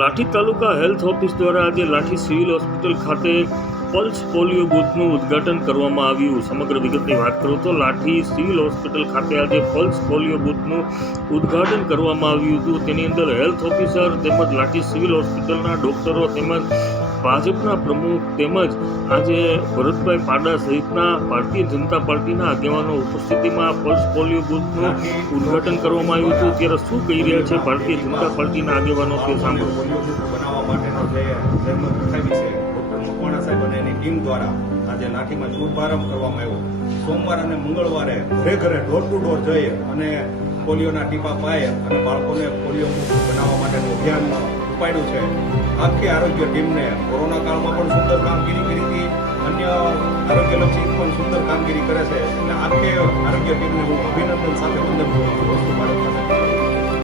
લાઠી તાલુકા health office દ્વારા આજે લાઠી civil hospital ખાતે પલ્સ પોલિયો બૂથનું ઉદ્ઘાટન કરવામાં આવ્યું। સમગ્ર વિગતની વાત કરું તો લાઠી સિવિલ હોસ્પિટલ ખાતે આજે પલ્સ પોલિયો બૂથનું ઉદ્ઘાટન કરવામાં આવ્યું હતું। તેની અંદર હેલ્થ ઓફિસર તેમજ લાઠી સિવિલ હોસ્પિટલના ડૉક્ટરો તેમજ ભાજપના પ્રમુખ તેમજ આજે ભરતભાઈ પાડા સહિતના ભારતીય જનતા પાર્ટીના આગેવાનો ઉપસ્થિતિમાં પલ્સ પોલિયો બૂથનું ઉદ્ઘાટન કરવામાં આવ્યું હતું। ત્યારે શું કહી રહ્યા છે ભારતીય જનતા પાર્ટીના આગેવાનો તે સાંભળો। બનાવવા માટેનો જે જહેમત ઉઠાવી છે ડૉક્ટર મકવાણા સાહેબ અને એની ટીમ દ્વારા આજે લાઠીમાં શુભારંભ કરવામાં આવ્યો। સોમવાર અને મંગળવારે ઘરે ઘરે ડોર ટુ ડોર જઈ અને પોલિયોના ટીપા પાય અને બાળકોને પોલિયો મુક્ત બનાવવા માટેનું અભિયાન ઉપાડ્યું છે। આખી આરોગ્ય ટીમને કોરોના કાળમાં પણ સુંદર કામગીરી કરી હતી, અન્ય આરોગ્યલક્ષી પણ સુંદર કામગીરી કરે છે એટલે આખી આરોગ્ય ટીમને હું અભિનંદન સાથે વંદન કરું છું।